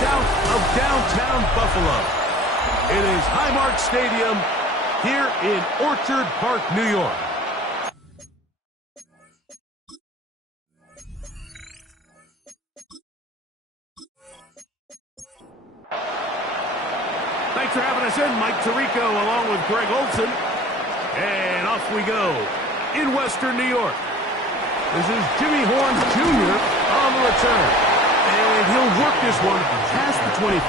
south of downtown Buffalo. It is Highmark Stadium here in Orchard Park, New York. Thanks for having us in. Mike Tirico along with Greg Olson. And off we go in Western New York. This is Jimmy Horn Jr. on the return. And he'll work this one past the 25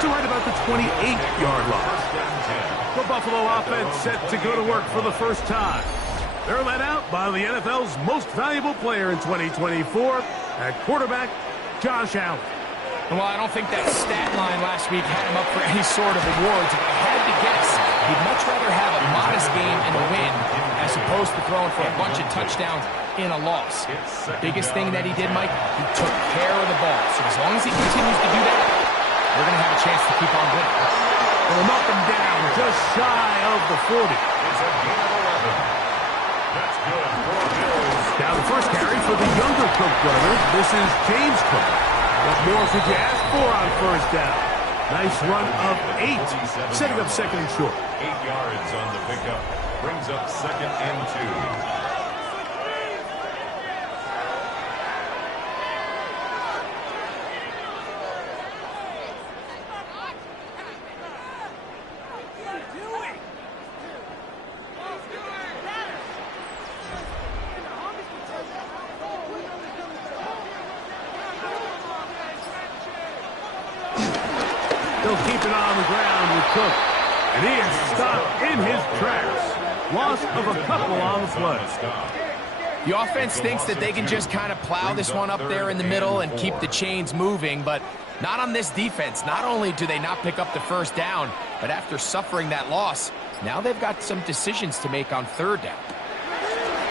to right about the 28-yard line. The Buffalo offense set to go to work for the first time. They're led out by the NFL's most valuable player in 2024 at quarterback, Josh Allen. Well, I don't think that stat line last week had him up for any sort of awards. If I had to guess, he'd much rather have a modest game and a win as opposed to throwing for a bunch of touchdowns in a loss. The biggest thing that he did, Mike, he took care of the ball. So as long as he continues to do that, we're going to have a chance to keep on winning. They'll knock him down just shy of the 40. Now the first carry for the younger Cook brother. This is James Cook. What more could you ask for on first down? Nice run of 8, setting up second and short. 8 yards on the pickup. Brings up second and 2. They'll keep it on the ground with Cook. And he is stopped in his tracks. Loss of a couple on the play. The offense thinks that they can just kind of plow this one up there in the middle and keep the chains moving, but not on this defense. Not only do they not pick up the first down, but after suffering that loss, now they've got some decisions to make on third down.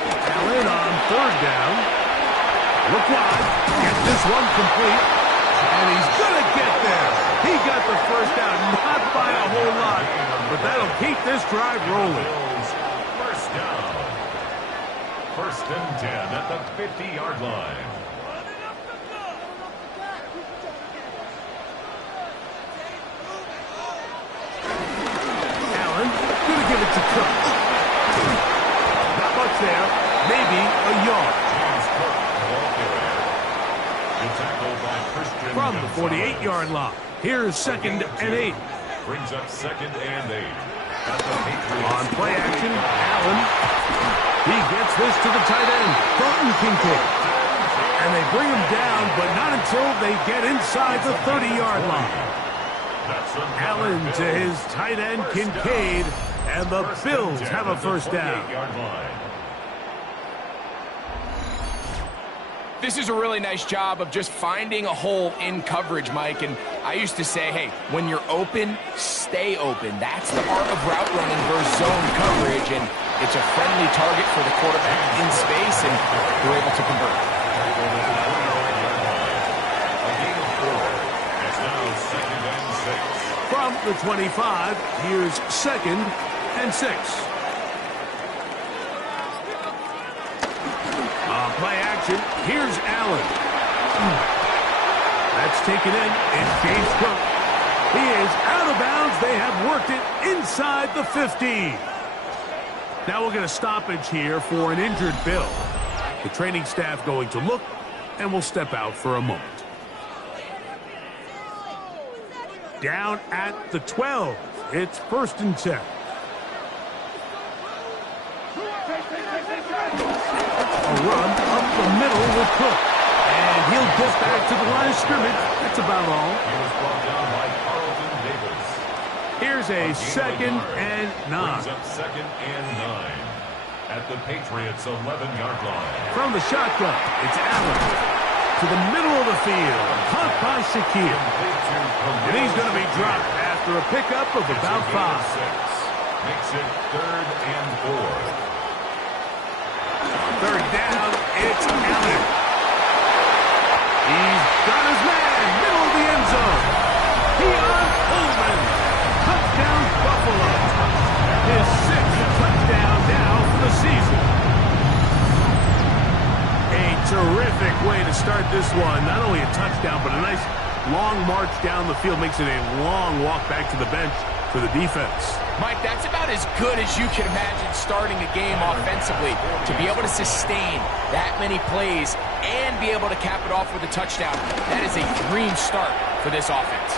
Allen on third down. Look wide. Get this one complete. And he's going to get there. He got the first down, not by a whole lot, but that'll keep this drive rolling. First down. First and 10 at the 50-yard line. Allen going to give it to Cook. Not much there. Maybe a yard. James Cook, ball carrier. The tackle by Christian From the 48-yard line. Here's second and 8. Brings up second and 8. On play action, Allen. He gets this to the tight end, Burton Kincaid. And they bring him down, but not until they get inside the 30-yard line. Allen to his tight end, Kincaid, and the Bills have a first down. This is a really nice job of just finding a hole in coverage, Mike. And I used to say, hey, when you're open, stay open. That's the art of route running versus zone coverage. And it's a friendly target for the quarterback in space, and they're able to convert. From the 25, here's second and 6. Play action. Here's Allen. That's taken in. It's James Cook. He is out of bounds. They have worked it inside the 15. Now we'll get a stoppage here for an injured Bill. The training staff going to look, and we'll step out for a moment. Down at the 12. It's first and 10. A run up the middle with Cook. And he'll get back to the line of scrimmage. That's about all. He was brought down by Carlton Davis. Here's a second and 9. Brings up second and 9 at the Patriots' 11-yard line. From the shotgun, it's Allen. To the middle of the field. Caught by Shaquille. And he's going to be dropped after a pickup of about 5. Makes it third and 4. Third down, it's Allen. He's got his man, middle of the end zone. Keon Coleman, touchdown Buffalo. His 6th touchdown now for the season. A terrific way to start this one. Not only a touchdown, but a nice long march down the field makes it a long walk back to the bench for the defense. Mike, that's about as good as you can imagine starting a game offensively. To be able to sustain that many plays and be able to cap it off with a touchdown, that is a dream start for this offense.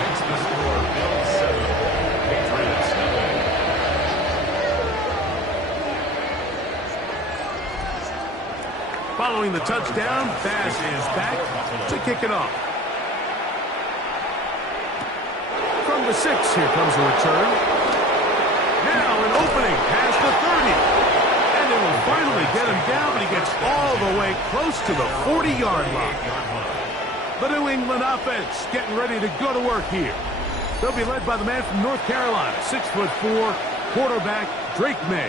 Makes the score Bills 7, Patriots 0. Following the touchdown, Bass is back to kick it off. From the 6, here comes a return. Now an opening past the 30. And they will finally get him down, but he gets all the way close to the 40-yard line. The New England offense getting ready to go to work here. They'll be led by the man from North Carolina, 6'4", quarterback Drake May.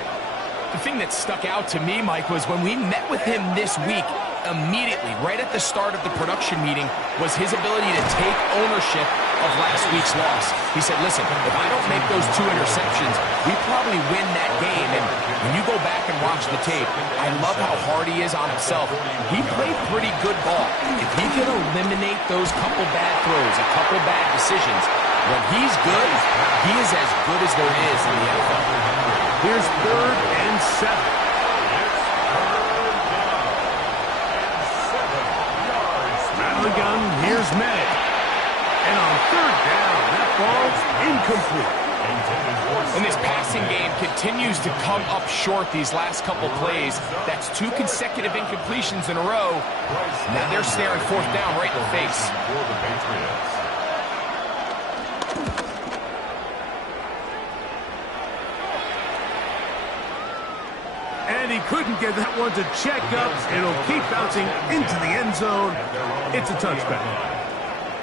The thing that stuck out to me, Mike, was when we met with him this week, immediately, right at the start of the production meeting, was his ability to take ownership of last week's loss. He said, listen, if I don't make those 2 interceptions, we probably win that game. And when you go back and watch the tape, I love how hard he is on himself. He played pretty good ball. If he can eliminate those couple bad throws, a couple bad decisions, when he's good, he is as good as there is in the NFL. Here's 3rd and 7. Out of the gun, here's May. And on 3rd down, that ball's incomplete. And this passing game continues to come up short these last couple plays. That's 2 consecutive incompletions in a row. Now they're staring 4th down right in the face. For the Patriots. And he couldn't get that one to check up. It'll keep bouncing into the end zone. It's a touchback.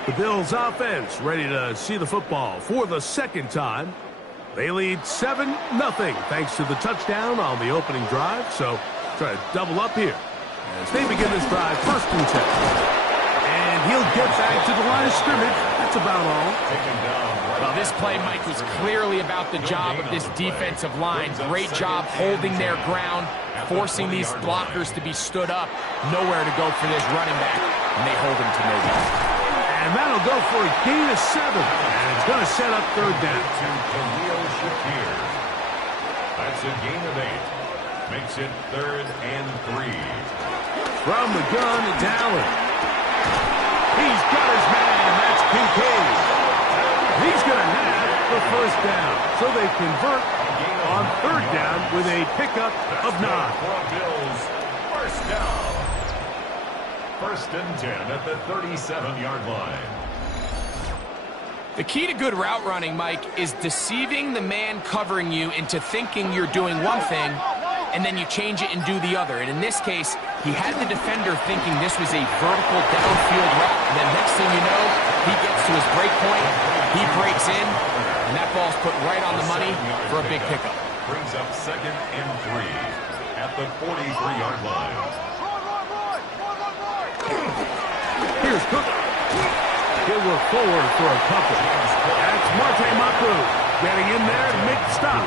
The Bills offense ready to see the football for the 2nd time. They lead 7-0 thanks to the touchdown on the opening drive. So try to double up here as they begin this drive 1st and 10. And he'll get back to the line of scrimmage. That's about all. Well, this play, Mike, was clearly about the job of this defensive line. Great job holding their ground, forcing these blockers to be stood up. Nowhere to go for this running back, and they hold him to no gain. And that'll go for a gain of 7. And it's going to set up 3rd down. To Khalil Shakir. That's a gain of 8. Makes it 3rd and 3. From the gun, it's Allen. He's got his man. That's Kincaid. He's going to have the 1st down. So they convert on 3rd down with a pickup of 9. Bills, 1st down. 1st and 10 at the 37-yard line. The key to good route running, Mike, is deceiving the man covering you into thinking you're doing one thing, and then you change it and do the other. And in this case, he had the defender thinking this was a vertical downfield route. And then next thing you know, he gets to his break point, he breaks in, and that ball's put right on the money for a big pickup. Brings up 2nd and 3 at the 43-yard line. Here's Cook. He'll look forward for a couple. That's Marte Mapu getting in there to make the stop.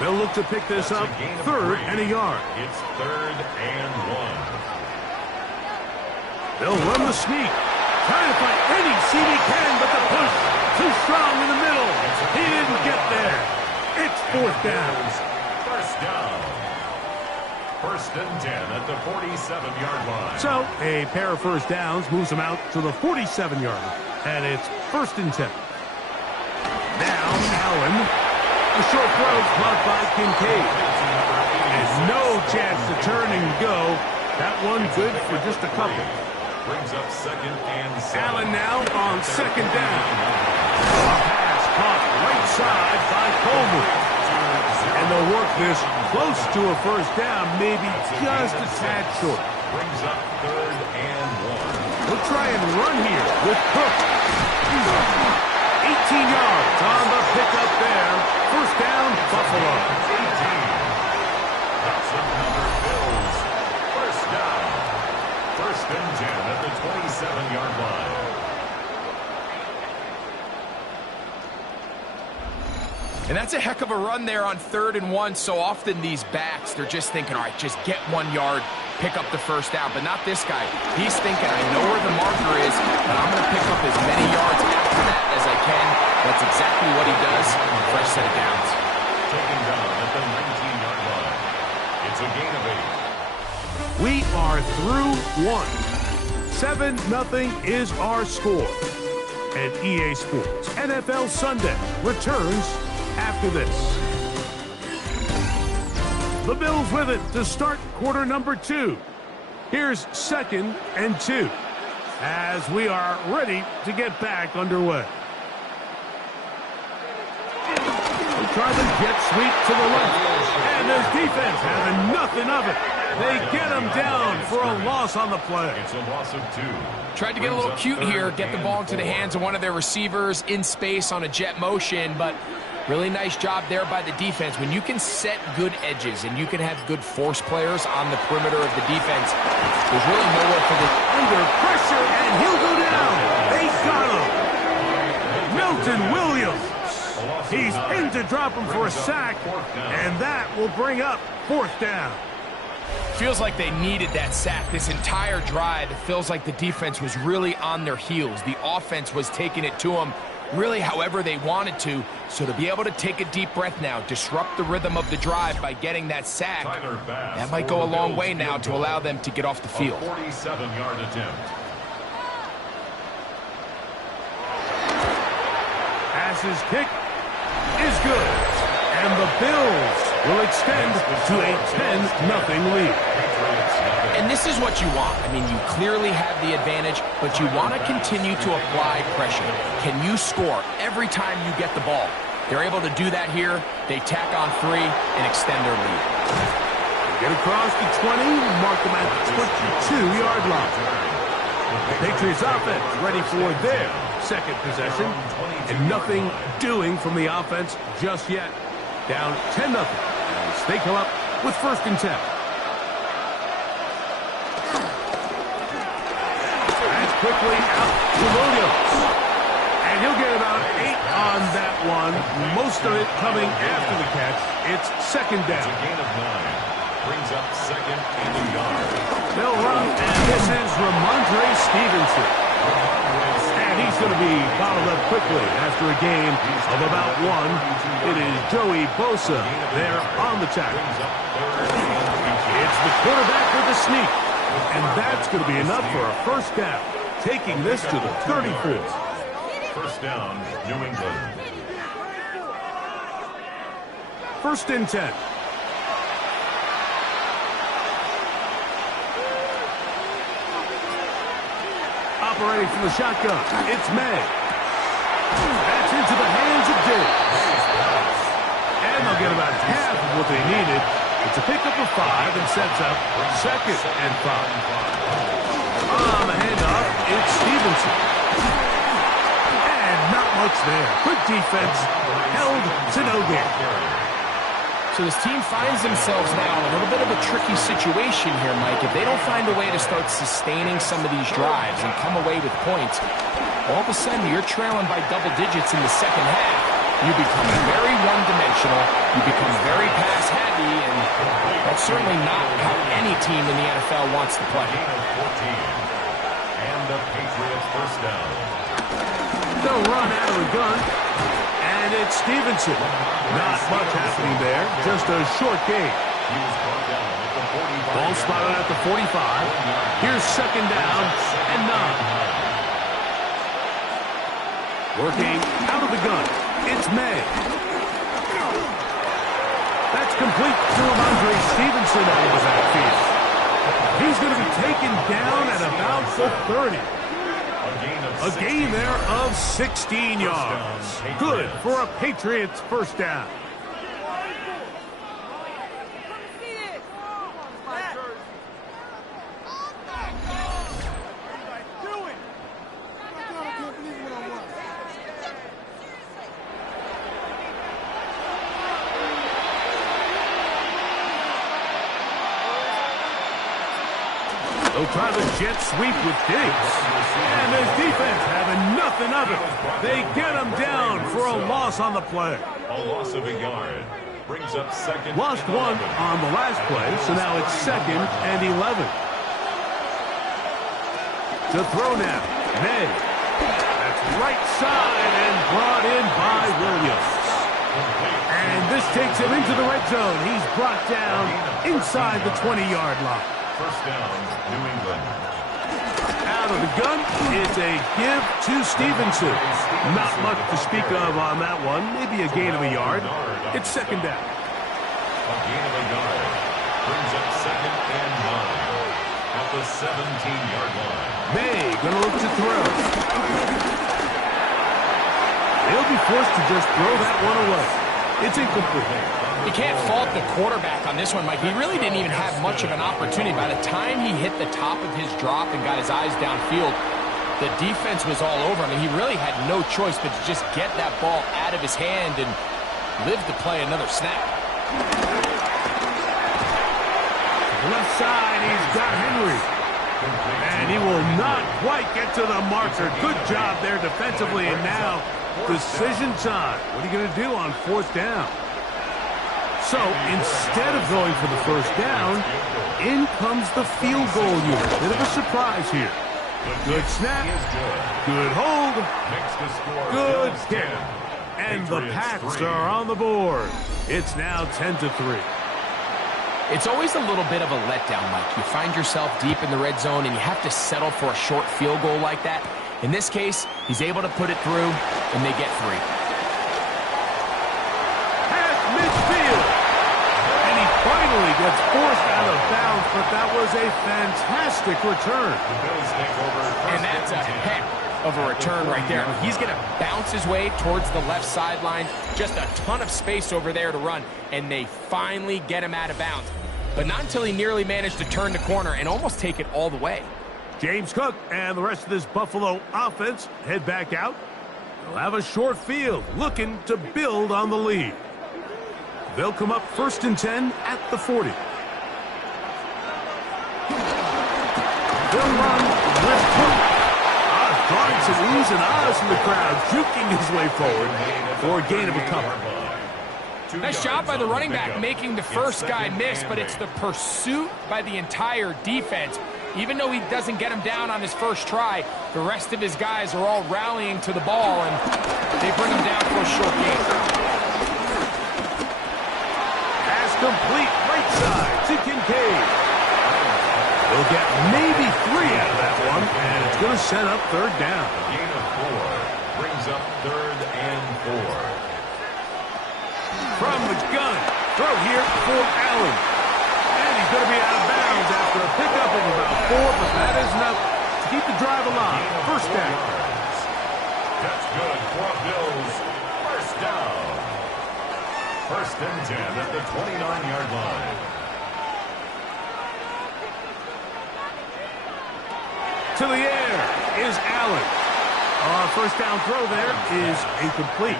They'll look to pick this up 3rd and a yard. It's 3rd and 1. They'll run the sneak. Trying to find any seam he can, but the push too strong in the middle. He didn't get there. It's 4th down. 1st down. 1st and 10 at the 47-yard line. So a pair of 1st downs moves them out to the 47-yard line. And it's 1st and 10. Now Allen. A short throw blocked by Kincaid. And no chance to turn and go. That one good for just a couple. Brings up 2nd and 7. Allen now on 2nd down. A pass caught right side by Coleman. And they'll work this close to a 1st down, maybe just a tad short. Brings up 3rd and 1. We'll try and run here with Cook. 18 yards on the pickup there. 1st down, Buffalo. 18. That's another Bills. 1st down. 1st and 10 at the 27-yard line. And that's a heck of a run there on 3rd and 1. So often these backs, they're just thinking, all right, just get 1 yard, pick up the first down, but not this guy. He's thinking, I know where the marker is, but I'm going to pick up as many yards after that as I can. That's exactly what he does. Fresh set of downs. Taken down at the 19-yard line. It's a gain of 8. We are through one. 7-0 is our score. And EA Sports NFL Sunday returns after this. The Bills with it to start quarter number 2. Here's 2nd and 2 as we are ready to get back underway. They try the jet sweep to the left, and this defense having nothing of it. They get him down for a loss on the play. It's a loss of 2. Tried to get a little cute here, get the ball into the hands of one of their receivers in space on a jet motion, but really nice job there by the defense. When you can set good edges and you can have good force players on the perimeter of the defense, there's really nowhere for the... Under pressure, and he'll go down. They got him. Milton Williams. He's in to drop him for a sack, and that will bring up 4th down. Feels like they needed that sack this entire drive. It feels like the defense was really on their heels. The offense was taking it to them really however they wanted to. So to be able to take a deep breath now, disrupt the rhythm of the drive by getting that sack, that might go a long way now to allow them to get off the field. 47-yard attempt. Passes kick is good, and the Bills will extend to a 10-0 lead. And this is what you want. I mean, you clearly have the advantage, but you want to continue to apply pressure. Can you score every time you get the ball? They're able to do that here. They tack on 3 and extend their lead. Get across the 20, mark them at the 22-yard line. The Patriots offense ready for their second possession, and nothing doing from the offense just yet. Down 10-0 as they come up with 1st and 10. That's quickly out to Williams, and he'll get about 8 on that one, most of it coming after the catch. It's 2nd down. It's a gain of 9. Brings up 2nd and a yard. They'll run, and this is Ramondre Stevenson. And he's going to be bottled up quickly after a gain of about 1. It is Joey Bosa there on the tackle. It's the quarterback with the sneak. And that's going to be enough for a 1st down, taking this to the 34. 1st down, New England. 1st and 10. Operating from the shotgun, it's May. That's into the hands of Diggs. And they'll get about half of what they needed. It's a pickup of 5 and sets up 2nd and 5. On the handoff, it's Stevenson. And not much there. Good defense, held to no gain. So this team finds themselves now in a little bit of a tricky situation here, Mike. If they don't find a way to start sustaining some of these drives and come away with points, all of a sudden you're trailing by double digits in the second half. You become very one-dimensional, you become very pass-heavy, and that's certainly not how any team in the NFL wants to play. Gain of 14. And the Patriots 1st down. They'll run out of the gun. And it's Stevenson. Not much happening there. Just a short gain. He was brought down at the 45. Ball spotted at the 45. Here's 2nd down and 9. Working out of the gun. It's May. That's complete to Ramondre Stevenson out of the backfield. He's going to be taken down at about the 30. A gain there of 16 yards. Good for a Patriots 1st down. They'll try the jet sweep with Diggs. And his defense having nothing of it. They get him down for a loss on the play. A loss of a yard. Brings up second. Lost one on the last play, so now it's 2nd and 11. To throw now, May. That's right side and brought in by Williams. And this takes him into the red zone. He's brought down inside the 20-yard line. First down, New England. Out of the gun, it's a give to Stevenson. Not much to speak of on that one. Maybe a gain of a yard. It's 2nd down. A gain of a yard. Brings up 2nd and 9. At the 17-yard line. May going to look to throw. He'll be forced to just throw that one away. It's incomplete. You can't fault the quarterback on this one, Mike. He really didn't even have much of an opportunity. By the time he hit the top of his drop and got his eyes downfield, the defense was all over him, and he really had no choice but to just get that ball out of his hand and live to play another snap. Left side, he's got Henry. And he will not quite get to the marker. Good job there defensively, and now decision time. What are you going to do on 4th down? So instead of going for the first down, in comes the field goal unit. Bit of a surprise here. Good snap. Good hold. Good kick. And the Pats are on the board. It's now 10-3. It's always a little bit of a letdown, Mike. You find yourself deep in the red zone, and you have to settle for a short field goal like that. In this case, he's able to put it through, and they get 3. At midfield. And he finally gets forced out of bounds, but that was a fantastic return. And that's a heck of a return right there. He's going to bounce his way towards the left sideline. Just a ton of space over there to run, and they finally get him out of bounds. But not until he nearly managed to turn the corner and almost take it all the way. James Cook and the rest of this Buffalo offense head back out. They'll have a short field looking to build on the lead. They'll come up 1st and 10 at the 40. They'll run with Cook. Drawing some oohs and ahs from the crowd, juking his way forward for a gain of a couple. Nice job by the running back making the first guy miss, but it's the pursuit by the entire defense. Even though he doesn't get him down on his first try, the rest of his guys are all rallying to the ball, and they bring him down for a short gain. Pass complete, right side to Kincaid. He'll get maybe 3 out of that one, and it's going to set up 3rd down. Gain of 4 brings up 3rd and 4. From the gun, throw here for Allen. And he's going to be out of bounds after a pickup of about 4, but that is enough to keep the drive alive. 1st down. That's good for Bills. 1st down. 1st and 10 at the 29-yard line. To the air is Allen. 1st down throw there is incomplete.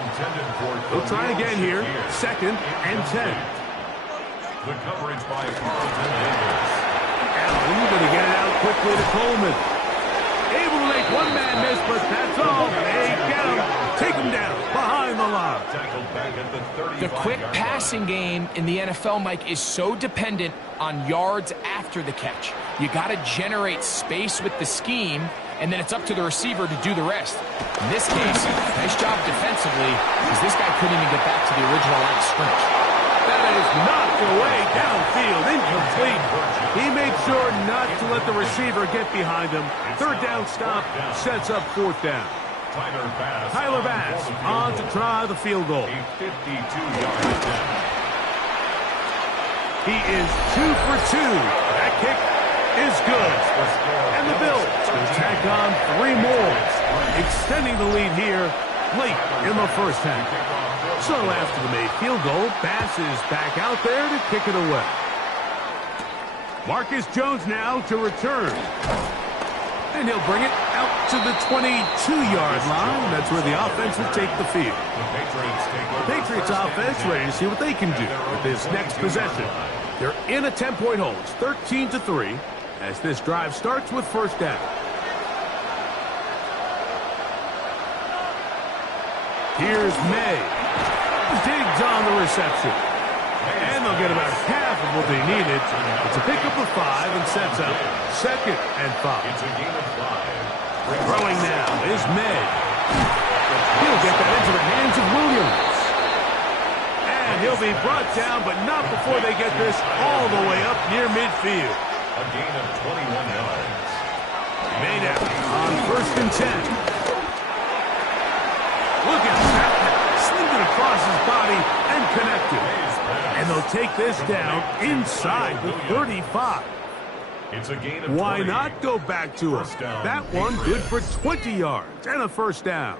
We'll try again here. 2nd and 10. The coverage by Carlton Davis. Allen going to get it out quickly to Coleman. Able to make one man miss, but that's all. They get him. Take him down behind the line. Tackled back at the 35-yard line. The quick passing game in the NFL, Mike, is so dependent on yards after the catch. You got to generate space with the scheme, and then it's up to the receiver to do the rest. In this case, nice job defensively, because this guy couldn't even get back to the original line of scrimmage. That is knocked away downfield, incomplete. He made sure not to let the receiver get behind him. 3rd down stop sets up 4th down. Tyler Bass on to try the field goal. A 52-yard attempt. He is 2 for 2. That kick is good. And the Bills will tack on 3 more, extending the lead here late in the 1st half. So after the made field goal, Bass is back out there to kick it away. Marcus Jones now to return. And he'll bring it out to the 22-yard line. That's where the offense will take the field. The Patriots offense ready to see what they can do with this next possession. They're in a 10-point hole. It's 13-3 as this drive starts with 1st down. Here's May. Diggs on the reception. And they'll get about half of what they needed. It's a pickup of 5 and sets up 2nd and 5. It's a gain of 5. Throwing now is Meg. He'll get that into the hands of Williams. And he'll be brought down, but not before they get this all the way up near midfield. A gain of 21 yards. Maynard on 1st and 10. Look at that. Slinged it across his body and connected. And they'll take this down inside the 35. It's a gain of Why 20. not go back to him? That one good for 20 yards and a 1st down.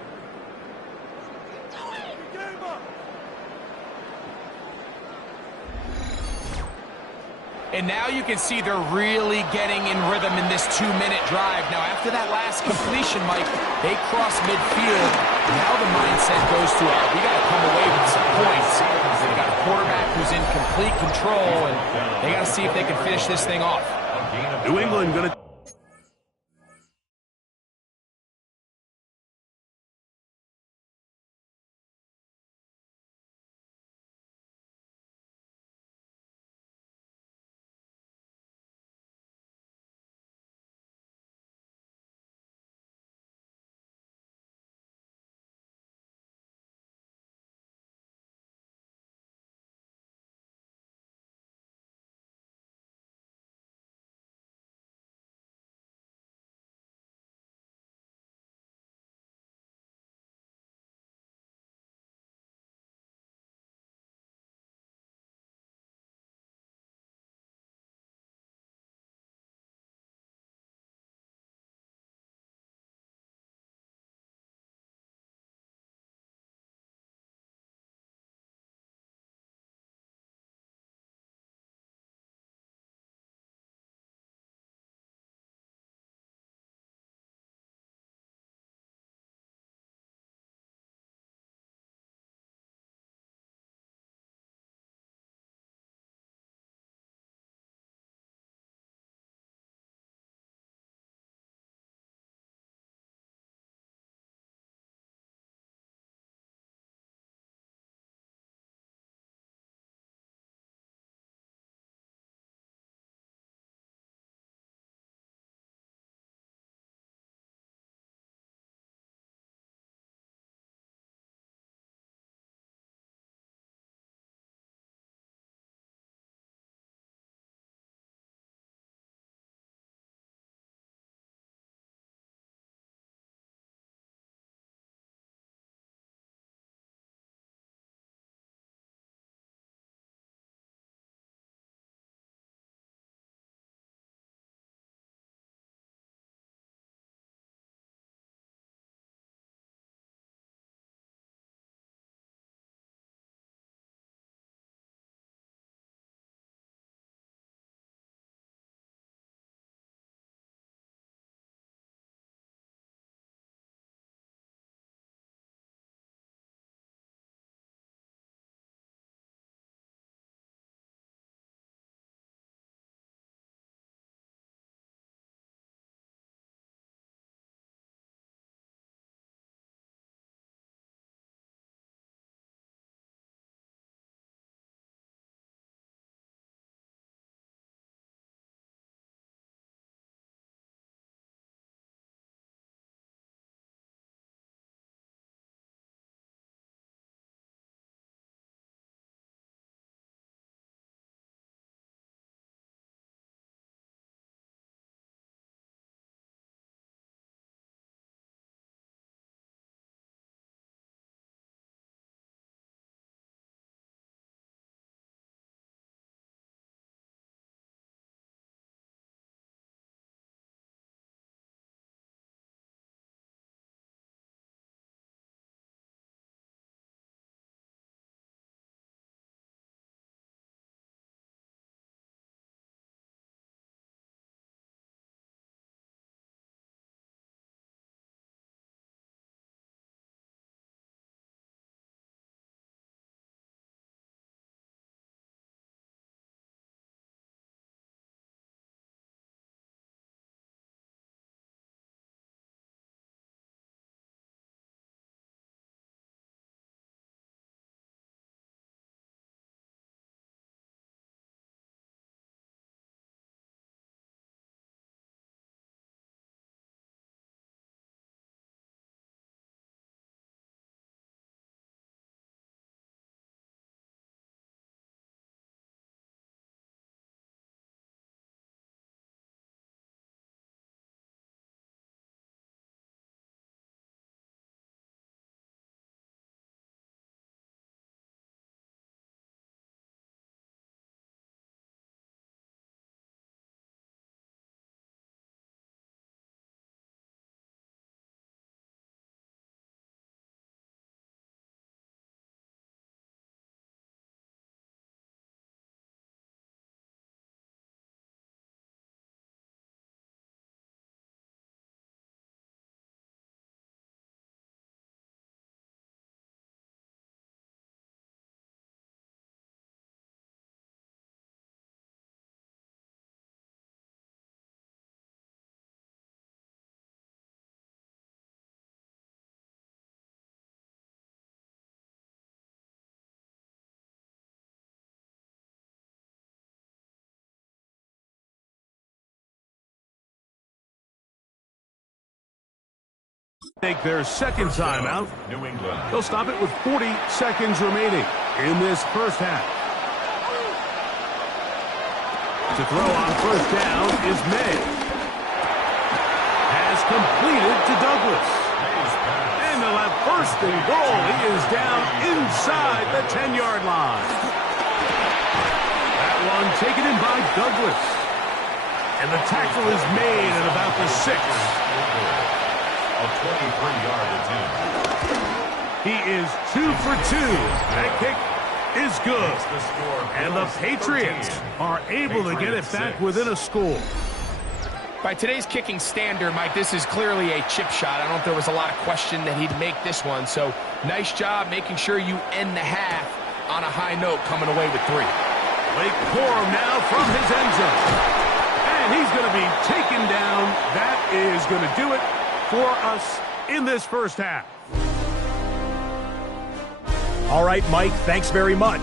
And now you can see they're really getting in rhythm in this 2-minute drive. Now, after that last completion, Mike, they cross midfield. Now the mindset goes to, we got to come away with some points. They got a quarterback who's in complete control, and they got to see if they can finish this thing off. New England going to Take their second timeout. New England. They'll stop it with 40 seconds remaining in this first half. To throw on first down is May. Has completed to Douglas. And they'll have first and goal. He is down inside the 10-yard line. That one taken in by Douglas. And the tackle is made at about the 6. A 23-yard attempt. He is 2 for 2. That kick is good. And the Patriots are able to get it back within a score. By today's kicking standard, Mike, this is clearly a chip shot. I don't think there was a lot of question that he'd make this one. So nice job making sure you end the half on a high note, coming away with 3. Blake Corum now from his end zone. And he's going to be taken down. That is going to do it for us in this first half. All right, Mike, thanks very much.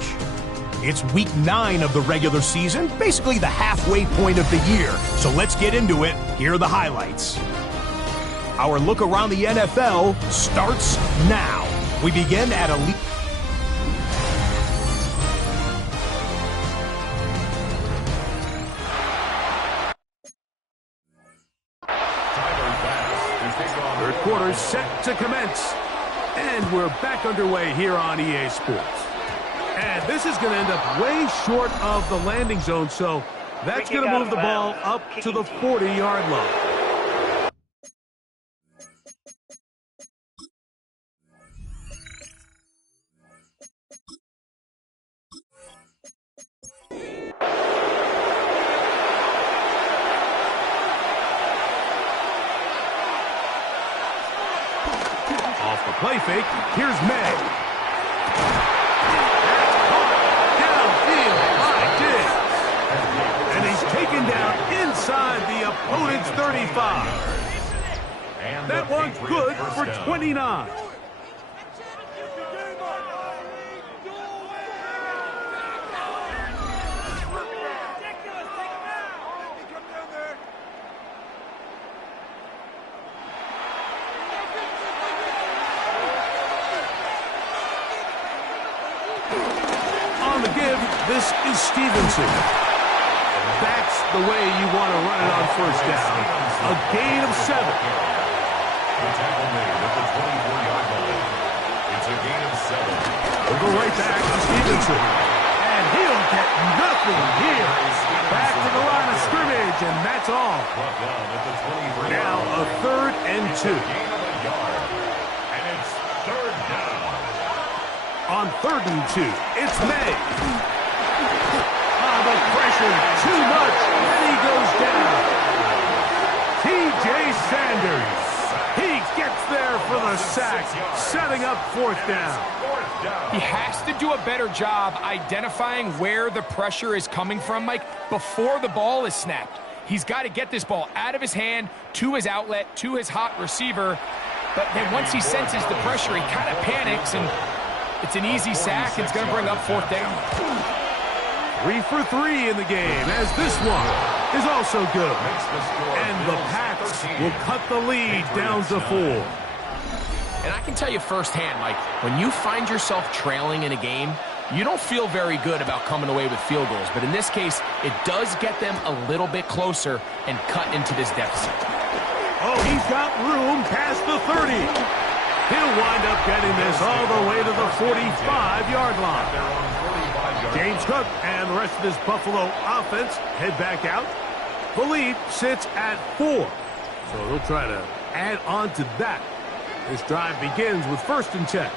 It's week 9 of the regular season, basically the halfway point of the year. So let's get into it. Here are the highlights. Our look around the NFL starts now. We begin at elite. Third quarter set to commence. And we're back underway here on EA Sports. And this is going to end up way short of the landing zone, so that's going to move the ball up to the 40-yard line. Off the play fake, here's May. Downfield by Diggs. And he's taken down inside the opponent's 35. That one's good for 29. This is Stevenson. That's the way you want to run it on first down. A gain of 7. The tackle made at the 24-yard line. It's a gain of 7. We'll go right back to Stevenson. And he'll get nothing here. Back to the line of scrimmage, and that's all. Now a 3rd and 2. Gain of a yard. And it's 3rd down. On 3rd and 2, it's May. The pressure, too much, and he goes down. T.J. Sanders. He gets there for the sack, setting up 4th down. He has to do a better job identifying where the pressure is coming from, Mike, before the ball is snapped. He's got to get this ball out of his hand, to his outlet, to his hot receiver. But then once he senses the pressure, he kind of panics, and it's an easy sack. It's going to bring up 4th down. 3 for 3 in the game, as this one is also good. And the Pats will cut the lead down to 4. And I can tell you firsthand, Mike, when you find yourself trailing in a game, you don't feel very good about coming away with field goals. But in this case, it does get them a little bit closer and cut into this deficit. Oh, he's got room past the 30. He'll wind up getting this all the way to the 45-yard line. James Cook and the rest of this Buffalo offense head back out. The lead sits at 4. So they'll try to add on to that. This drive begins with 1st and 10.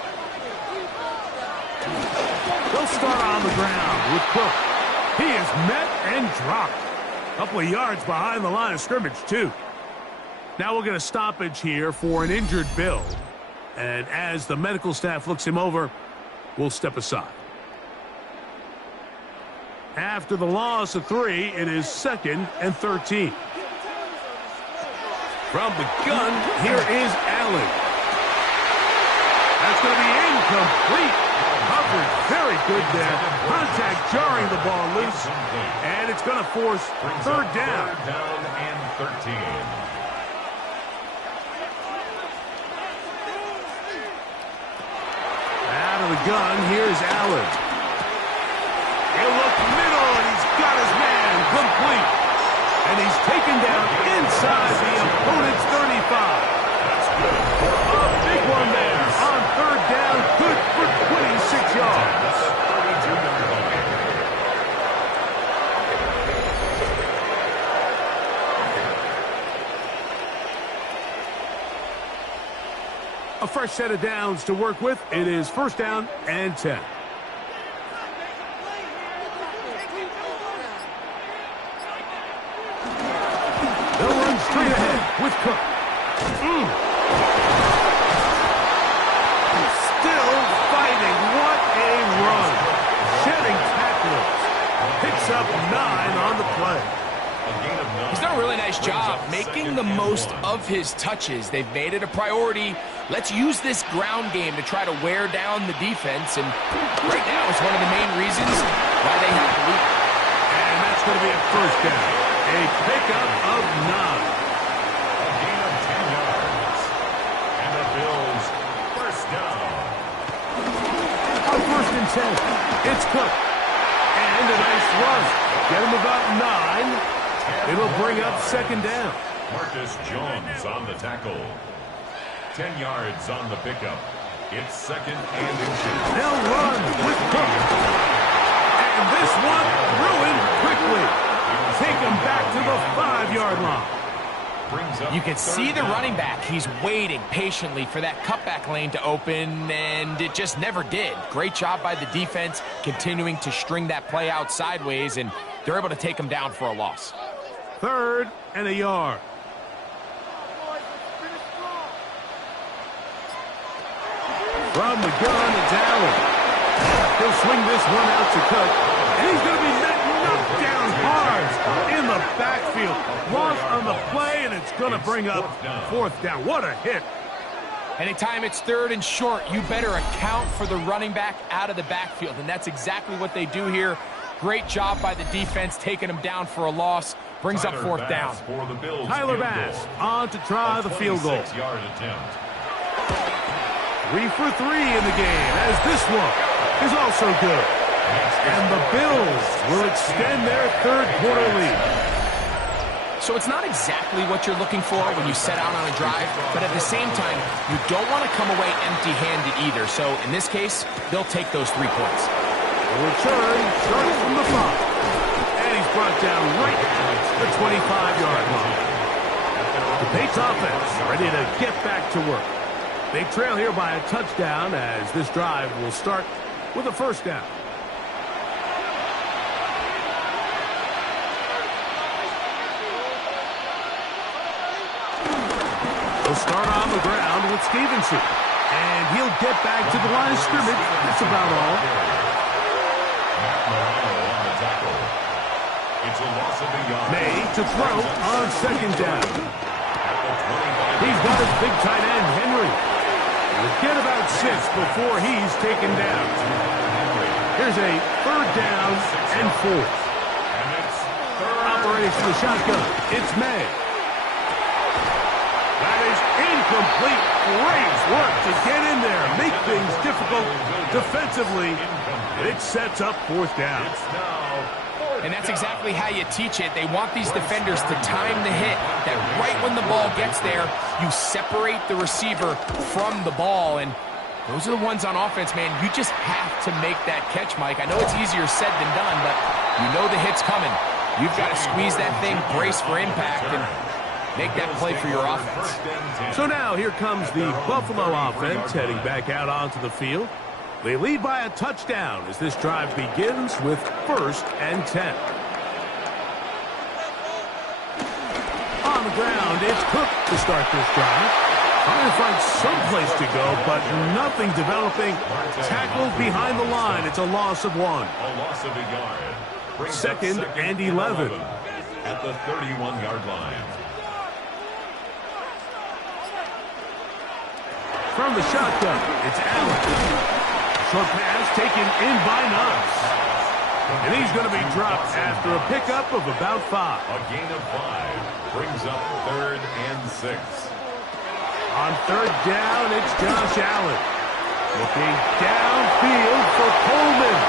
They'll start on the ground with Cook. He is met and dropped. A couple of yards behind the line of scrimmage, too. Now we'll get a stoppage here for an injured Bill. And as the medical staff looks him over, we'll step aside. After the loss of 3, it is 2nd and 13. From the gun, here is Allen. That's going to be incomplete. Coverage very good there. Contact jarring the ball loose. And it's going to force 3rd down. 3rd down and 13. gun, here's Allen. He'll look middle, and he's got his man complete. And he's taken down inside the opponent's 35. A big one there on third down. Good for 26 yards. A fresh set of downs to work with. It is first down and 10. They'll run straight ahead with Cook. Still fighting. What a run. Shedding tackles. Picks up 9 on the play. He's done a really nice job making the most of his touches. They've made it a priority. Let's use this ground game to try to wear down the defense. And right now is one of the main reasons why they have the lead. And that's going to be a first down. A pickup of 9. A gain of 10 yards. And the Bills first down. On first and 10, it's Cook. And a nice run. Get him about 9. It'll bring up second down. Marcus Jones on the tackle. 10 yards on the pickup. It's second and inches. They'll run with Cook. And this one ruined quickly. Take him back to the 5-yard line. You can see the running back. He's waiting patiently for that cutback lane to open, and it just never did. Great job by the defense continuing to string that play out sideways, and they're able to take him down for a loss. Third and a yard. From the gun, it's Allen. He'll swing this one out to Cook, and he's going to be knocked down hard in the backfield. Loss on the play, and it's going to bring up fourth down. What a hit. Anytime it's third and short, you better account for the running back out of the backfield, and that's exactly what they do here. Great job by the defense taking him down for a loss. Brings up fourth down. Tyler Bass on to try the field goal. 26-yard attempt. 3 for 3 in the game, as this one is also good. And the Bills will extend their third quarter lead. So it's not exactly what you're looking for when you set out on a drive, but at the same time, you don't want to come away empty-handed either. So in this case, they'll take those 3 points. The return starts from the 5. And he's brought down right at the 25-yard line. The Patriots offense ready to get back to work. They trail here by a touchdown as this drive will start with a first down. They'll start on the ground with Stevenson. And he'll get back to the line of scrimmage. That's about all. It's a loss of a yard. May to throw on second down. He's got his big tight end, Henry. He'll get about 6 before he's taken down. Here's a third down and 4. Operation the shotgun. It's May. That is incomplete. Great work to get in there. Make things difficult defensively. It sets up fourth down. And that's exactly how you teach it. They want these defenders to time the hit, that right when the ball gets there, you separate the receiver from the ball. And those are the ones on offense, man. You just have to make that catch, Mike. I know it's easier said than done, but you know the hit's coming. You've got to squeeze that thing, brace for impact, and make that play for your offense. So now here comes the Buffalo offense heading back out onto the field. They lead by a touchdown as this drive begins with first and 10. On the ground, it's Cook to start this drive. Trying to find some place to go, but nothing developing. Tackled behind the line. It's a loss of 1. A loss of a yard. Second and 11. At the 31-yard line. From the shotgun, it's Allen. Short pass taken in by Knox. And he's going to be dropped after a pickup of about 5. A gain of 5 brings up third and 6. On third down, it's Josh Allen. Looking downfield for Coleman.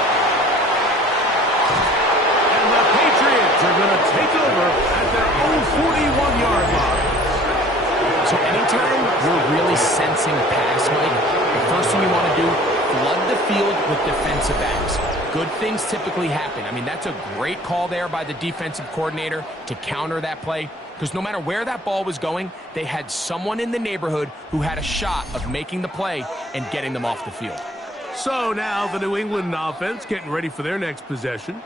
And the Patriots are going to take over at their own 41-yard line. So anytime we're really sensing a pass, Mike, the first thing you want to do, flood the field with defensive backs. Good things typically happen. I mean, that's a great call there by the defensive coordinator to counter that play, because no matter where that ball was going, they had someone in the neighborhood who had a shot of making the play and getting them off the field. So now the New England offense getting ready for their next possession.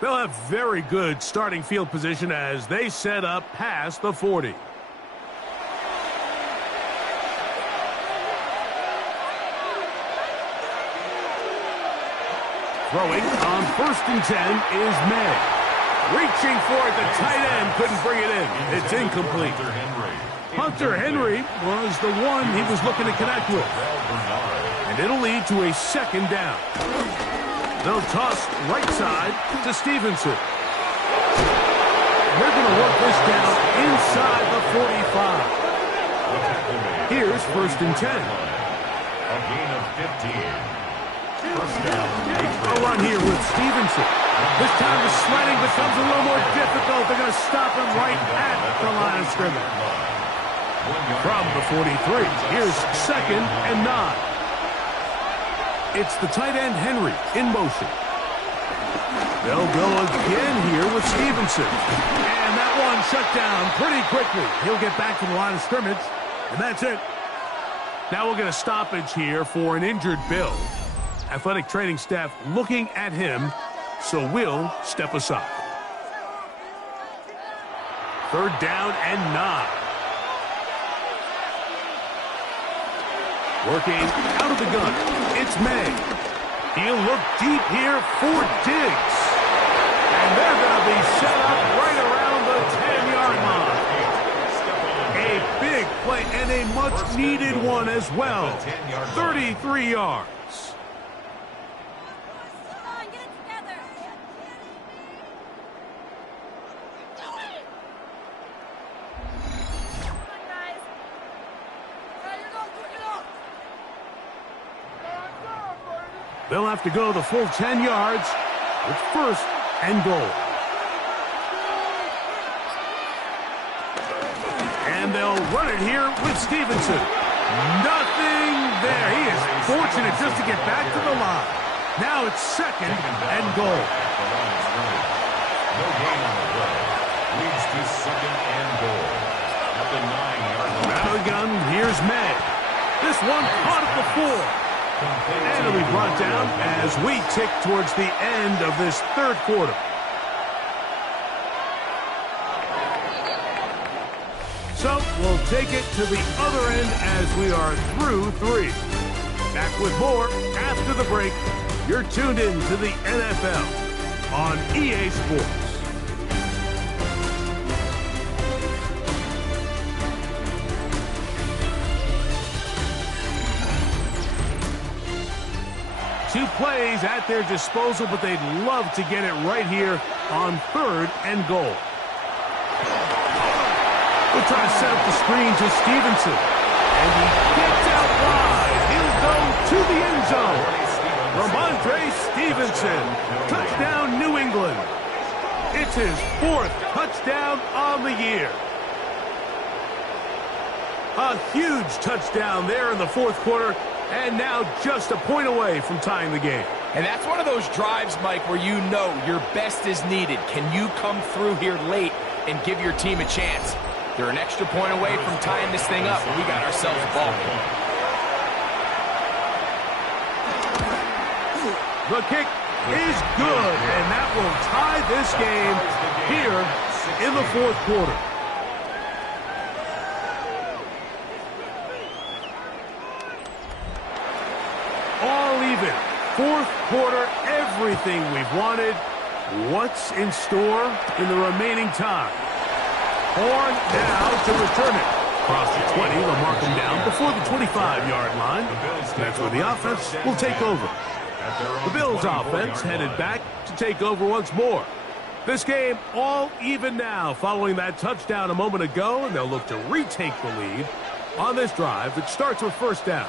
They'll have very good starting field position as they set up past the 40. Throwing on 1st and 10 is May. Reaching for it, the tight end couldn't bring it in. It's incomplete. Hunter Henry was the one he was looking to connect with. And it'll lead to a 2nd down. They'll toss right side to Stevenson. They're going to work this down inside the 45. Here's 1st and 10. A gain of 15. A run here with Stevenson. This time the sledding becomes a little more difficult. They're going to stop him right at the line of scrimmage. From the 43, here's 2nd and 9. It's the tight end Henry in motion. They'll go again here with Stevenson. And that one shut down pretty quickly. He'll get back to the line of scrimmage, and that's it. Now we'll get a stoppage here for an injured Bill. Athletic training staff looking at him, so we'll step aside. 3rd down and 9. Working out of the gun, it's May. He'll look deep here for Diggs. And they're going to be set up right around the 10-yard line. A big play and a much-needed one as well. 33 yards. They'll have to go the full 10 yards with 1st and goal. And they'll run it here with Stevenson. Nothing there. He is fortunate just to get back to the line. Now it's 2nd and goal. No gain on the play. Leads to 2nd and goal. At the 9-yard line. Out of the gun, here's May. This one caught at the 4. And it'll be brought down as we tick towards the end of this 3rd quarter. So we'll take it to the other end as we are through 3. Back with more after the break. You're tuned in to the NFL on EA Sports. Two plays at their disposal, but they'd love to get it right here on 3rd and goal. We'll try to set up the screen to Stevenson. And he gets out wide. He'll go to the end zone. Ramondre Stevenson. Touchdown, New England. It's his 4th touchdown on the year. A huge touchdown there in the 4th quarter. And now just a point away from tying the game. And that's one of those drives, Mike, where you know your best is needed. Can you come through here late and give your team a chance? They're an extra point away from tying this thing up, and we got ourselves a ball game. The kick is good, and that will tie this game here in the 4th quarter. All even. 4th quarter, everything we've wanted. What's in store in the remaining time? Horn now to return it. Across the 20, they'll mark him down before the 25-yard line. That's where the offense will take over. The Bills offense headed back to take over once more. This game all even now following that touchdown a moment ago, and they'll look to retake the lead on this drive that starts with 1st down.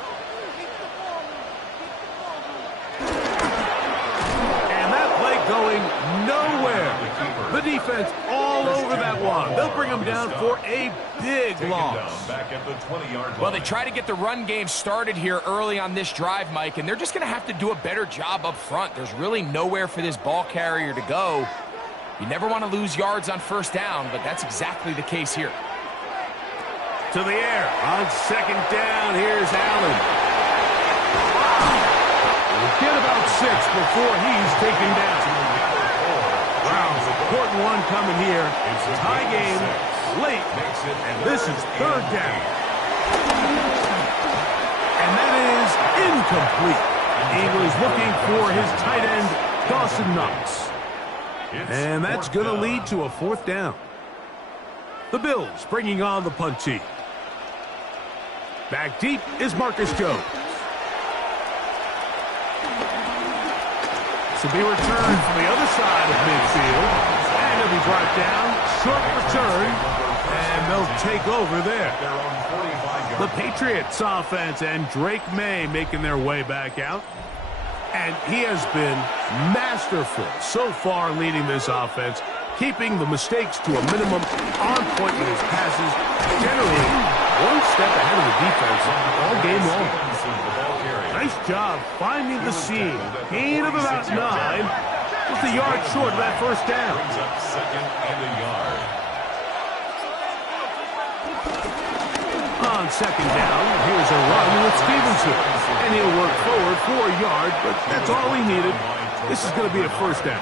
The defense all over that one. They'll bring him down for a big loss. Back at the 20-yard line. Well, they try to get the run game started here early on this drive, Mike, and they're just going to have to do a better job up front. There's really nowhere for this ball carrier to go. You never want to lose yards on first down, but that's exactly the case here. To the air. On second down, here's Allen. We'll get about 6 before he's taken down. Browns, important one coming here. It's a tie game, late, and this is third down. And that is incomplete. He was looking for his tight end, Dawson Knox. And that's going to lead to a fourth down. The Bills bringing on the punt team. Back deep is Marcus Jones. To be returned from the other side of midfield. And he'll be brought down. Short return. And they'll take over there. The Patriots offense and Drake May making their way back out. And he has been masterful so far leading this offense, keeping the mistakes to a minimum, on point with his passes, generally one step ahead of the defense all game long. Nice job finding the seam. Gain of about 9. Just a yard short of that first down. Second and a yard. On second down, here's a run with Stevenson. And he'll work forward for a yard, but that's all he needed. This is going to be a first down.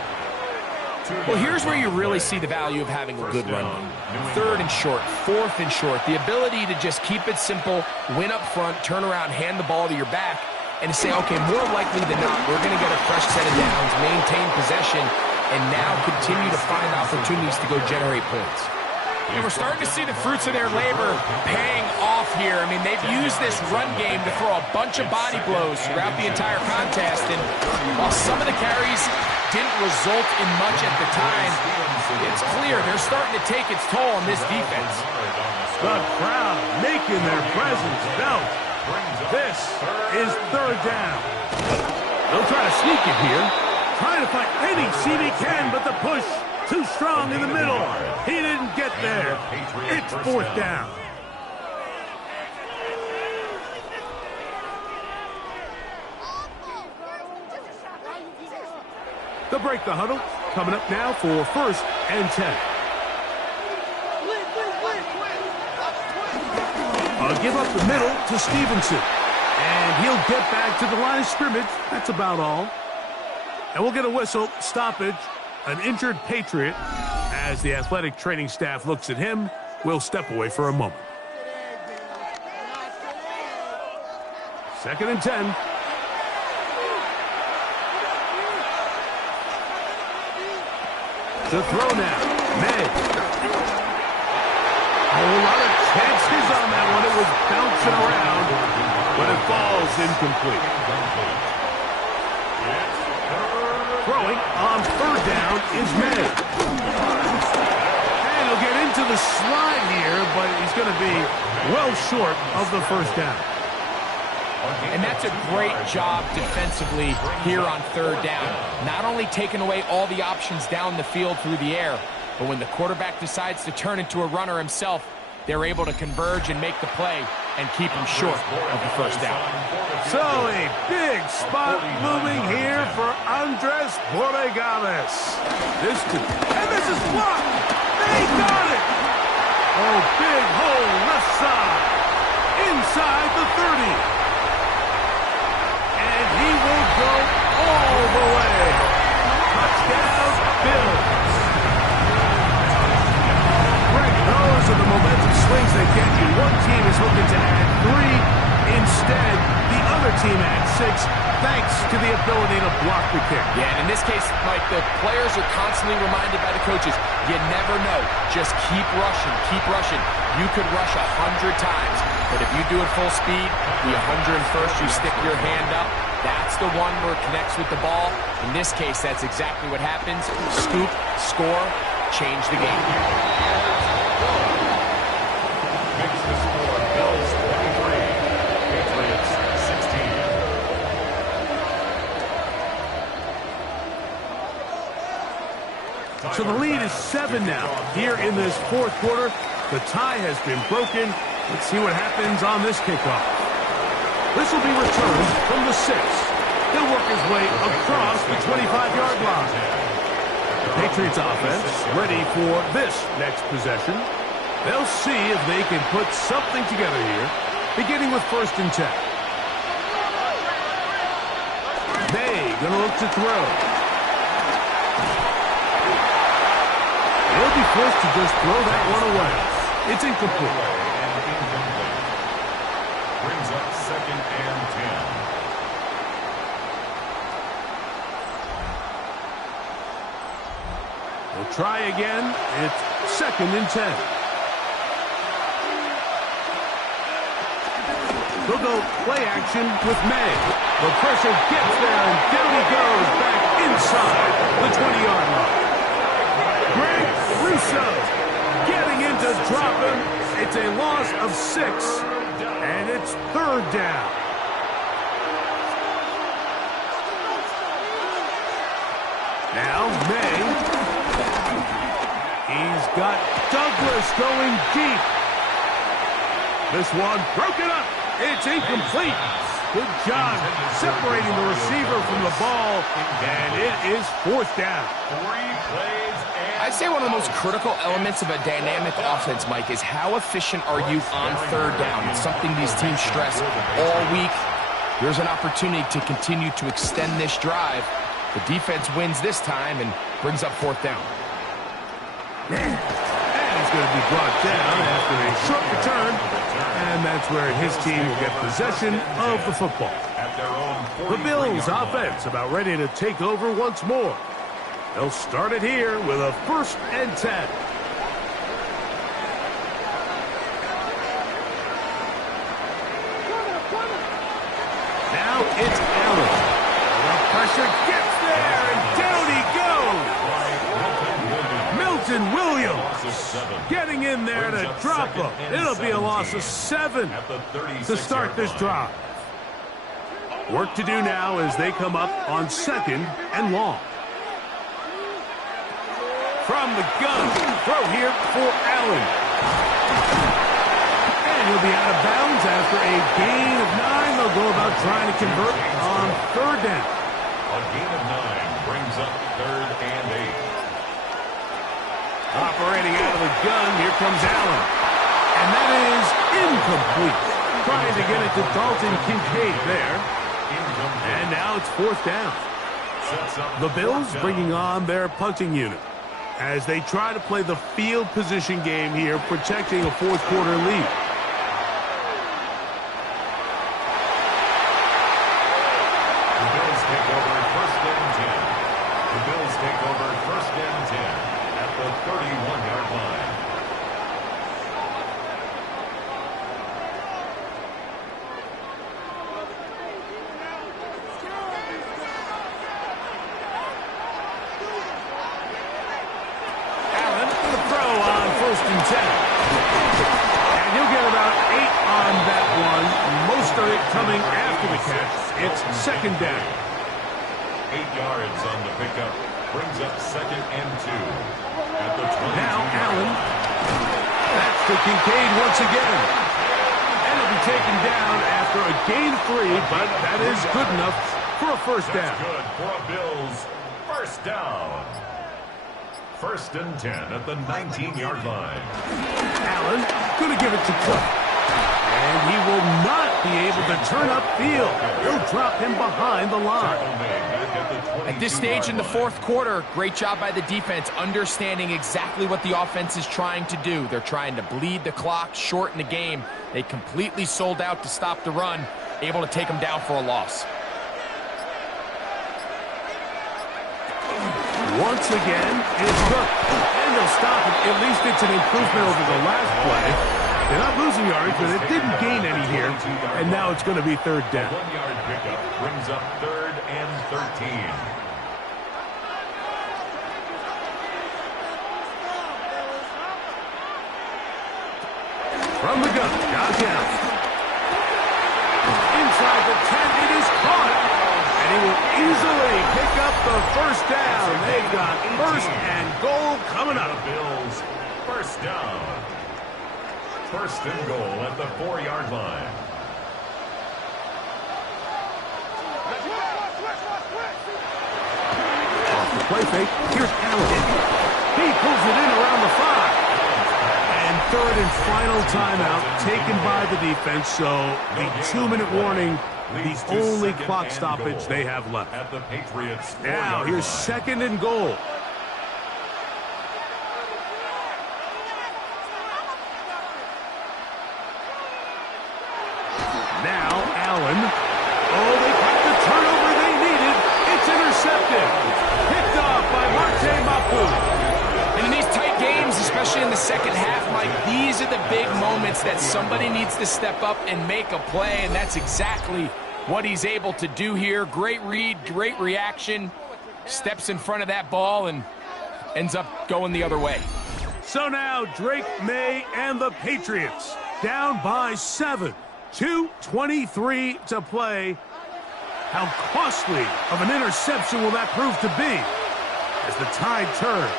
Well, here's where you really see the value of having a good run game. Third and short, fourth and short. The ability to just keep it simple, win up front, turn around, hand the ball to your back, and say, okay, more likely than not, we're going to get a fresh set of downs, maintain possession, and now continue to find opportunities to go generate points. And we're starting to see the fruits of their labor paying off here. I mean, they've used this run game to throw a bunch of body blows throughout the entire contest, and while some of the carries didn't result in much at the time, it's clear they're starting to take its toll on this defense. The crowd making their presence felt. This is third down. They'll try to sneak it here. Trying to find any seam he can, but the push too strong in the middle. He didn't get there. It's fourth down. They'll break the huddle. Coming up now for first and 10. Give up the middle to Stevenson. And he'll get back to the line of scrimmage. That's about all. And we'll get a whistle, stoppage, an injured Patriot. As the athletic training staff looks at him, we'll step away for a moment. Second and 10. To throw now, May. A whole lot of chances on that one. It was bouncing around, but it falls incomplete. Throwing on third down is May. And he'll get into the slide here, but he's going to be well short of the first down. And that's a great job defensively here on third down. Not only taking away all the options down the field through the air, but when the quarterback decides to turn into a runner himself, they're able to converge and make the play and keep him short of the first down. So a big spot moving here for Andres Borregales. This is blocked. They got it. Oh, big hole left side. Inside the 30. And he will go all the way. Touchdown, Bills. Those are the momentum swings that get you. One team is looking to add 3. Instead, the other team adds 6, thanks to the ability to block the kick. Yeah, and in this case, Mike, the players are constantly reminded by the coaches, you never know. Just keep rushing, keep rushing. You could rush 100 times, but if you do it full speed, the 101st, you stick your hand up. That's the one where it connects with the ball. In this case, that's exactly what happens. Scoop, score, change the game. So the lead is 7 now. Here in this fourth quarter, the tie has been broken. Let's see what happens on this kickoff. This will be returned from the 6. He'll work his way across the 25-yard line. The Patriots offense ready for this next possession. They'll see if they can put something together here, beginning with 1st and 10. May going to look to throw. They'll be forced to just throw that one away. It's incomplete. Brings up 2nd and 10. They'll try again. It's 2nd and 10. They'll go play action with May. The pressure gets there, and down he goes back inside the 20-yard line. Greg Rousseau getting in to drop him. It's a loss of 6, and it's 3rd down. Now May. He's got Douglas going deep. This one broken up. It's incomplete. Good job separating the receiver from the ball, and it is 4th down. 3 plays and I'd say one of the most critical elements of a dynamic offense, Mike, is how efficient are you on 3rd down. It's something these teams stress all week. There's an opportunity to continue to extend this drive. The defense wins this time and brings up 4th down. And he's going to be brought down after a short return, and that's where his team will get possession of the football. at their own The Bills 43-yard line. offense about ready to take over once more. They'll start it here with a 1st and 10. Now it's Allen. The pressure gets there, and down he goes. Milton Williams Loss of 7. getting in there to drop him. It'll be a loss of 7 At the to start 36-yard this line. drive. Work to do now as they come up on 2nd and long. From the gun, throw here for Allen. And he'll be out of bounds after a gain of 9. They'll go about trying to convert on 3rd down. A gain of 9 brings up 3rd and 8. Operating out of the gun, here comes Allen. And that is incomplete. Trying to get it to Dalton Kincaid there. And now it's 4th down. Sets up The Bills 4th down. bringing on their punting unit as they try to play the field position game here, protecting a 4th quarter lead. The Bills take over 1st and 10. The Bills take over 1st and 10 at the 31-yard line. Allen, the throw on 1st and 10. And he'll get about 8 on that one. Most of it coming after the catch. It's 2nd down. 8 yards on the pickup brings up 2nd and 2 at the 22-yard Now Allen. line. That's to Kincaid once again. And he'll be taken down after a gain of 3, but that is good enough for a 1st down. That's good for a Bills 1st down. 1st and 10 at the 19-yard line. Allen going to give it to Cook. And he will not be able to turn upfield. He'll drop him behind the line. Tackle made back at the 22-yard At this stage in the line. 4th quarter, great job by the defense, understanding exactly what the offense is trying to do. They're trying to bleed the clock, shorten the game. They completely sold out to stop the run, able to take them down for a loss. Once again, it's Cook. And they'll stop it. At least it's an improvement over the last play. They're not losing yards, but it didn't gain any here. And now it's going to be 3rd down. 1-yard pickup brings up 3rd and 13. From the gun, Josh Allen. Inside the 10, it is caught. And he will easily pick up the first down. They've got first and goal coming up. The Bills, first down. First and goal at the 4-yard line. Off the play fake. Here's Allen. He pulls it in around the 5. And third and final timeout taken by the defense. So the 2-minute warning, the only clock stoppage they have left. At the Patriots' 4-yard Now here's line. second and goal. Now Allen. Oh, they got the turnover they needed. It's intercepted. Picked off by Marte Mapu. And in these tight games, especially in the second half, Mike, these are the big moments that somebody needs to step up and make a play, and that's exactly what he's able to do here. Great read, great reaction, steps in front of that ball and ends up going the other way. So now Drake May and the Patriots down by 7. 2:23 to play. How costly of an interception will that prove to be as the tide turns?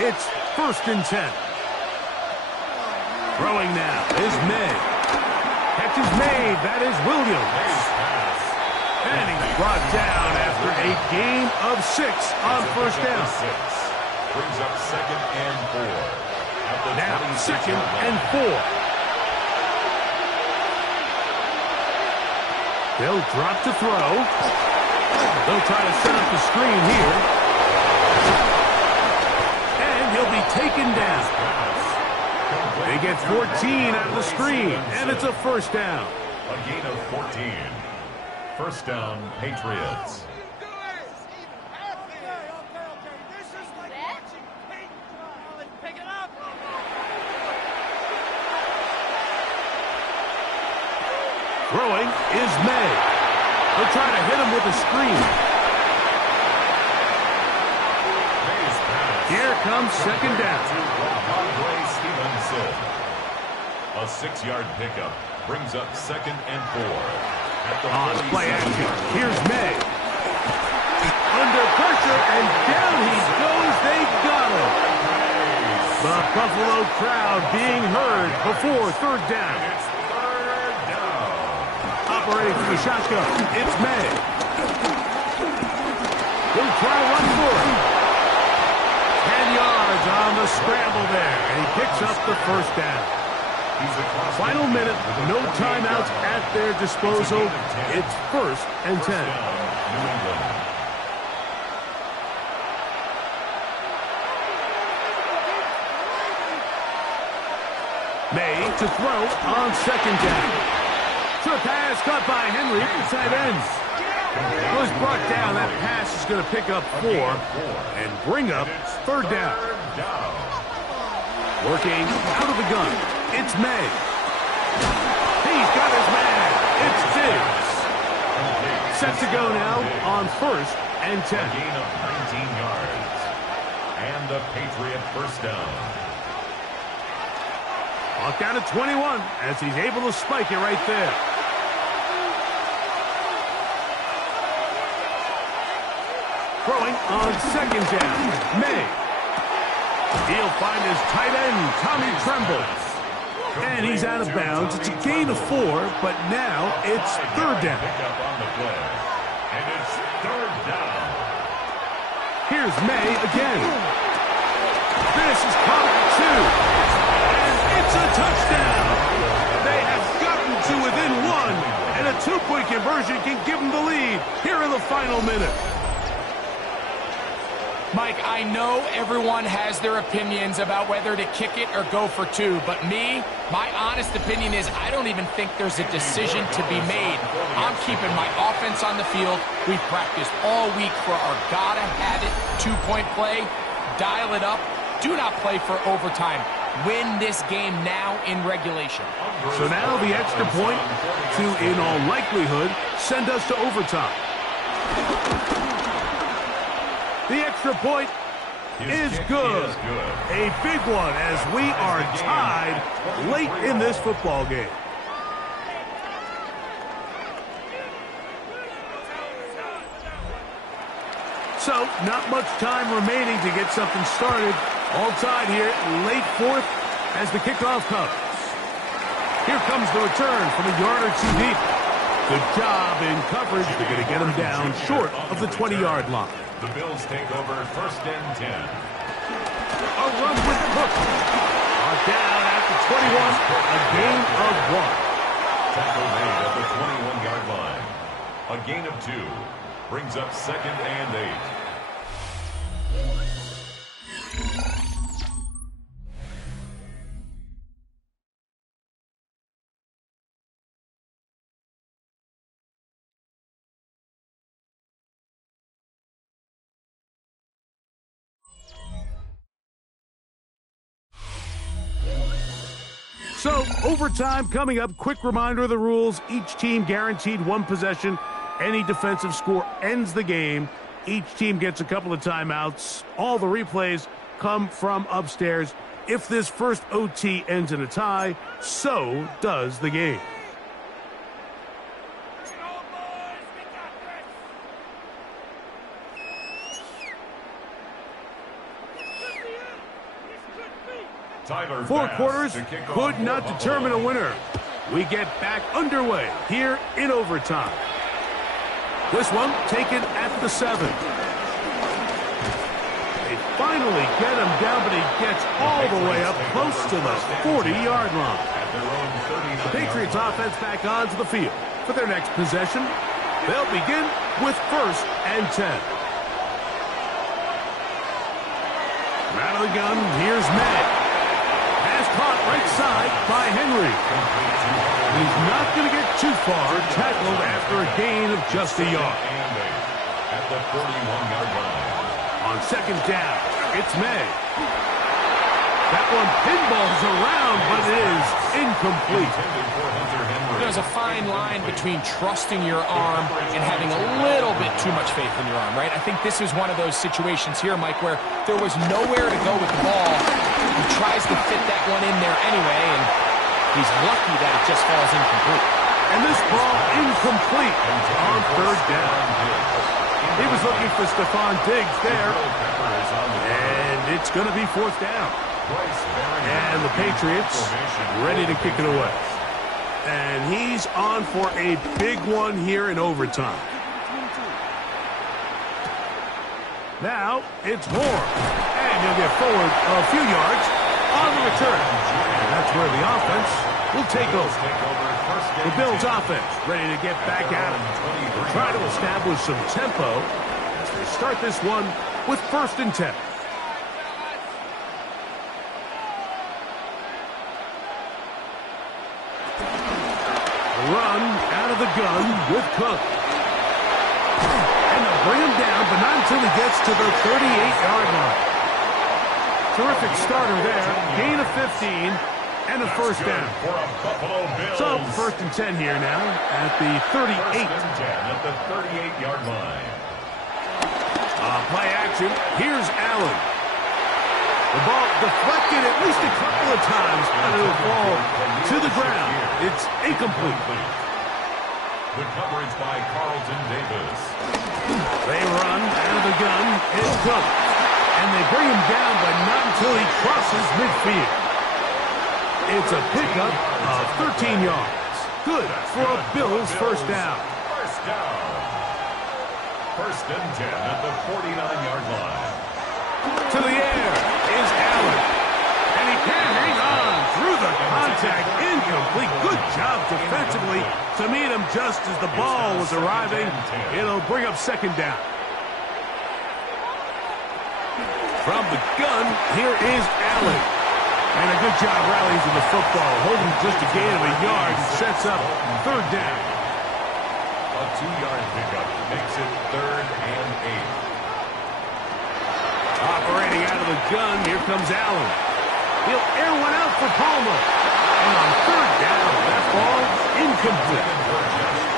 It's first and 10. Throwing now is May. Catch is made. That is Williams. And he's brought down after a gain of 6 on first down. Brings up second and 4. At the Now 26 second yard line. and 4. They'll drop to throw. They'll try to set up the screen here. And he'll be taken down. They get 14 out of the screen, and it's a first down. A gain of 14. First down, Patriots. Throwing is May. They'll try to hit him with a screen. Here comes second down. Andre Stevenson. A 6-yard pickup brings up second and 4. At the On play 47 action. yard line. Here's May. Under pressure, and down he goes. They got him. The Buffalo crowd being heard before third down. It's third down. Operating from the shotgun, it's May. He'll try to run for it. 10 yards on the scramble there, and he picks up the first down. He's across the Final minute, no timeouts at their disposal. It's first and 10. First down, New England. May to throw on second down. Short pass caught by Henry at the tight end. Was brought down. That pass is going to pick up 4 and bring up third down. Third down. Working out of the gun. It's May. He's got his man. It's Diggs. Set to go now on first and 10. A gain of 19 yards. And a Patriot first down. Off down to 21 as he's able to spike it right there. Throwing on second down. May. He'll find his tight end, Tommy Tremble. And he's out of bounds. It's a gain of 4, but now it's third down. Pickup on the play. And it's third down. Here's May again. This is caught at 2. And it's a touchdown. They have gotten to within 1. And a 2-point conversion can give them the lead here in the final minute. Mike, I know everyone has their opinions about whether to kick it or go for 2, but me, my honest opinion is I don't even think there's a decision to be made. I'm keeping my offense on the field. We've practiced all week for our gotta-have-it 2-point play. Dial it up. Do not play for overtime. Win this game now in regulation. So now the extra point to, in all likelihood, send us to overtime. The extra point is good. A big one as we are tied late in this football game. So, not much time remaining to get something started. All tied here, late fourth as the kickoff comes. Here comes the return from a yard or two deep. Good job in coverage. They're going to get him down short of the 20-yard line. The Bills take over 1st and 10. A run with Cook. Brought down at the 21, a gain of 1. Tackle made at the 21-yard line. A gain of 2. Brings up 2nd and 8. So, overtime coming up. Quick reminder of the rules. Each team guaranteed one possession. Any defensive score ends the game. Each team gets a couple of timeouts. All the replays come from upstairs. If this first OT ends in a tie, so does the game. Tyler Four Bass quarters to kick off could for not Buffalo. determine a winner. We get back underway here in overtime. This one taken at the 7. They finally get him down, but he gets all the way up close to the 40-yard line. At their own 39-yard The Patriots line. offense back onto the field. For their next possession, they'll begin with 1st and 10. Out of the gun, here's May. Pass caught right side by Henry. He's not going to get too far. Tackled after a gain of just a yard. And 8 at the 41-yard line. On 2nd down, it's May. That one pinballs around, but it is incomplete. Intended for Hunter Henry. There's a fine line between trusting your arm and having a little bit too much faith in your arm, right? I think this is one of those situations here, Mike, where there was nowhere to go with the ball. He tries to fit that one in there anyway, and he's lucky that it just falls incomplete. And this ball incomplete on 3rd down. He was looking for Stephon Diggs there, and it's going to be 4th down. And the Patriots ready to kick it away. And he's on for a big one here in overtime. Now it's Moore. And he'll get forward a few yards on the return. And that's where the offense will take over. The Bills offense ready to get back at it. They'll try to establish some tempo as they start this one with 1st and 10. Run out of the gun with Cook. And they'll bring him down, but not until he gets to the 38-yard line. Terrific starter there. Gain of 15 and a 1st down. So 1st and 10 here now at the 38. 1st and 10 at the 38-yard line. Play action. Here's Allen. The ball deflected at least a couple of times, but it'll fall to the ground. It's incomplete. The coverage by Carlton Davis. They run out of the gun. It's Cook. And they bring him down, but not until he crosses midfield. It's a pickup of 13 yards. Good for a Bills 1st down. 1st down. 1st and 10 at the 49-yard line. To the air is Allen. And he can hang on through the contact. Incomplete. Good job defensively to meet him just as the ball was arriving. It'll bring up 2nd down. From the gun, here is Allen. And a good job rallying to the football. Holding just a gain of a yard and sets up 3rd down. A 2-yard pickup makes it 3rd and 8. Operating out of the gun, here comes Allen. He'll air one out for Palmer. And on 3rd down, that ball incomplete.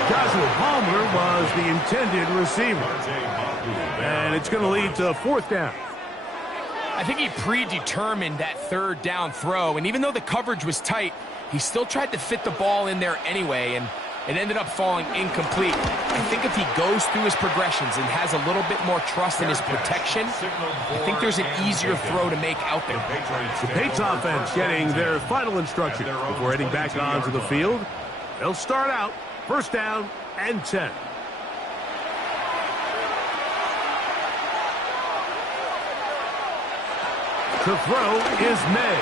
Joshua Palmer was the intended receiver. And it's going to lead to 4th down. I think he predetermined that 3rd down throw, and even though the coverage was tight, he still tried to fit the ball in there anyway, and It ended up falling incomplete. I think if he goes through his progressions and has a little bit more trust in his protection, I think there's an easier throw to make out there. The Patriots offense getting their final instructions before heading back onto the field. They'll start out first down and 10. To throw is May.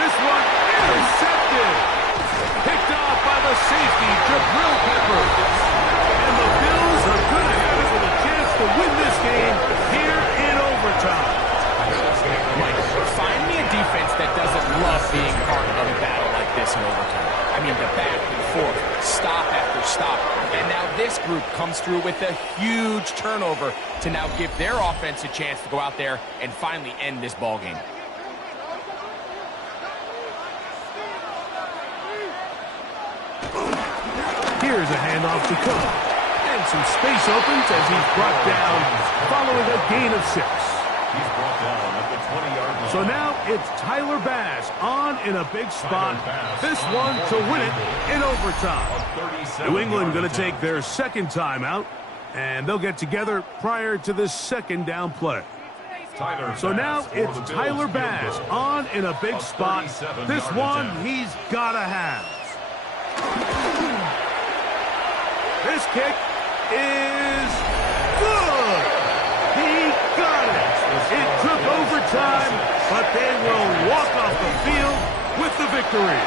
This one intercepted. Picked off by the safety, Jabril Peppers. And the Bills are going to have it with a chance to win this game here in overtime. Mike, find me a defense that doesn't love being part of a battle like this in overtime. I mean, the back and forth, stop after stop. And now this group comes through with a huge turnover to now give their offense a chance to go out there and finally end this ball game. Here's a handoff to Cook. And some space opens as he's brought down following a gain of 6. He's brought down at the 20-yard line. So now it's Tyler Bass on in a big spot. This one to win it in overtime. New England going to take their second timeout, and they'll get together prior to the second down play. So now it's Tyler Bass on in a big spot. This one he's got to have. This kick is good. He got it. It took overtime, but they will walk off the field with the victory.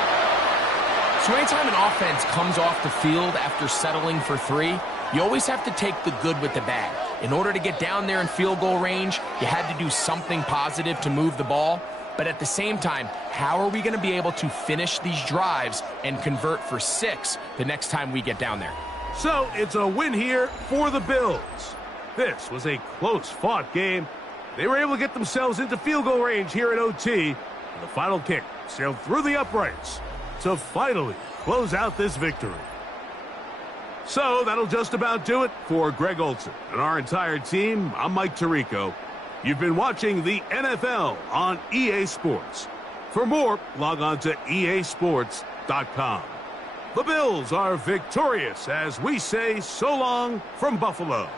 So anytime an offense comes off the field after settling for 3, you always have to take the good with the bad. In order to get down there in field goal range, you had to do something positive to move the ball. But at the same time, how are we going to be able to finish these drives and convert for 6 the next time we get down there? So it's a win here for the Bills. This was a close-fought game. They were able to get themselves into field goal range here at OT. The final kick sailed through the uprights to finally close out this victory. So that'll just about do it for Greg Olsen and our entire team. I'm Mike Tirico. You've been watching the NFL on EA Sports. For more, log on to easports.com. The Bills are victorious as we say so long from Buffalo.